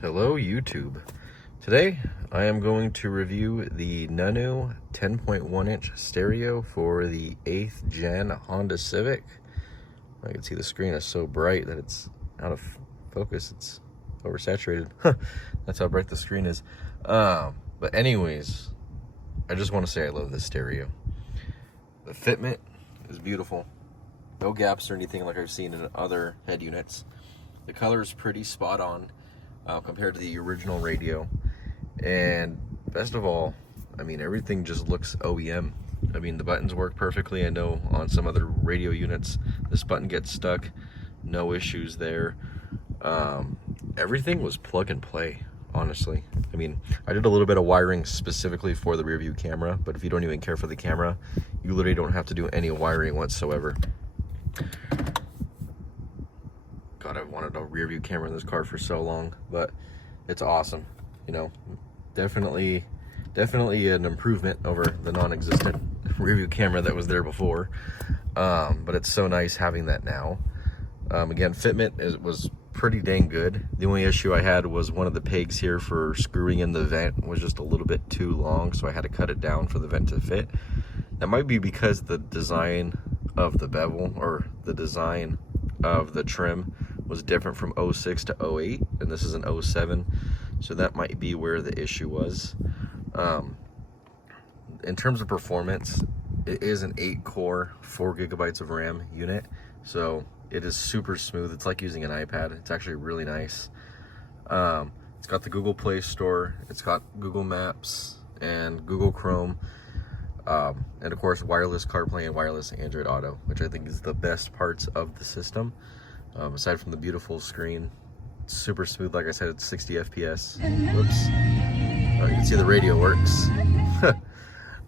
Hello YouTube. Today I am going to review the Nunoo 10.1 inch stereo for the 8th gen Honda Civic. I can see the screen is so bright that it's out of focus, it's oversaturated. That's how bright the screen is. But anyways, I just want to say I love this stereo. The fitment is beautiful. No gaps or anything like I've seen in other head units. The color is pretty spot on compared to the original radio. And best of all, I mean, everything just looks OEM. I mean, the buttons work perfectly. I know on some other radio units, this button gets stuck. No issues there. Everything was plug and play, honestly. I mean, I did a little bit of wiring specifically for the rear view camera, but if you don't even care for the camera, you literally don't have to do any wiring whatsoever. God, I've wanted a rear view camera in this car for so long, but it's awesome. You know, definitely an improvement over the non-existent rear view camera that was there before. But it's so nice having that now. Again, fitment was pretty dang good. The only issue I had was one of the pegs here for screwing in the vent was just a little bit too long, so I had to cut it down for the vent to fit. That might be because the design of the bevel or the design of the trim was different from 06 to 08, and this is an 07, so that might be where the issue was. In terms of performance, it is an 8-core, 4 gigabytes of RAM unit, so it is super smooth. It's like using an iPad. It's actually really nice. It's got the Google Play Store, it's got Google Maps and Google Chrome, and of course wireless CarPlay and wireless Android Auto, which I think is the best parts of the system. Aside from the beautiful screen, it's super smooth. Like I said, it's 60 FPS. Whoops. You can see the radio works.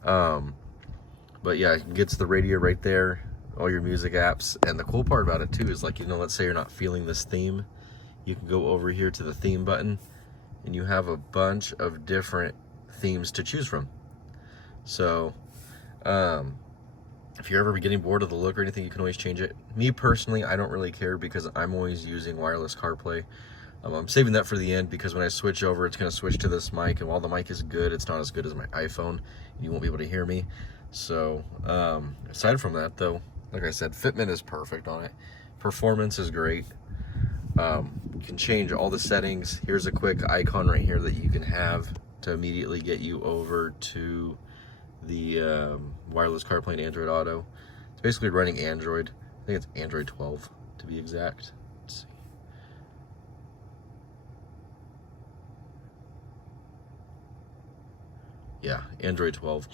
But yeah, it gets the radio right there, all your music apps. And the cool part about it too is, like, you know, let's say you're not feeling this theme, you can go over here to the theme button and you have a bunch of different themes to choose from. So if you're ever getting bored of the look or anything, you can always change it. Me personally, I don't really care because I'm always using wireless CarPlay. I'm saving that for the end because when I switch over, it's going to switch to this mic, and while the mic is good, it's not as good as my iPhone. You won't be able to hear me. So aside from that, though, like I said, fitment is perfect on it. Performance is great. You can change all the settings. Here's a quick icon right here that you can have to immediately get you over to the wireless CarPlay and Android Auto. It's basically running Android. I think it's Android 12 to be exact. Let's see. Yeah, Android 12.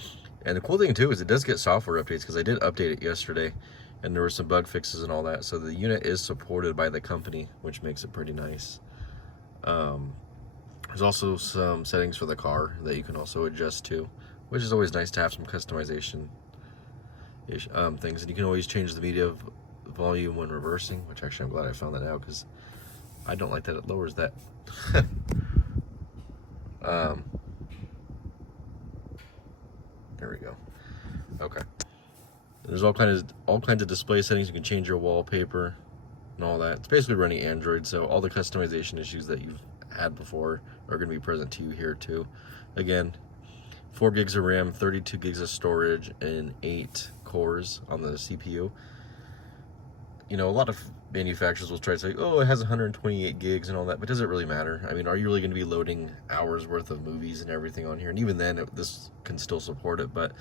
And the cool thing too is it does get software updates, because I did update it yesterday and there were some bug fixes and all that. So the unit is supported by the company, which makes it pretty nice. There's also some settings for the car that you can also adjust to, which is always nice to have some customization things. And you can always change the media volume when reversing, which actually I'm glad I found that out, because I don't like that it lowers that. There we go. Okay. There's all kinds of display settings. You can change your wallpaper and all that. It's basically running Android, so all the customization issues that you've had before are going to be present to you here too. Again, 4 gigs of RAM, 32 gigs of storage, and 8 cores on the CPU. You know, a lot of manufacturers will try to say, oh, it has 128 gigs and all that, but does it really matter? I mean, are you really going to be loading hours worth of movies and everything on here? And even then, this can still support it. But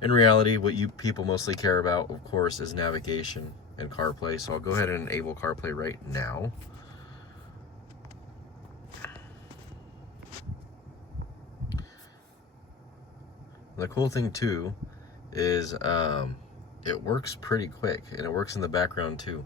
in reality, what you people mostly care about, of course, is navigation and CarPlay. So I'll go ahead and enable CarPlay right now. The cool thing too is it works pretty quick, and it works in the background too.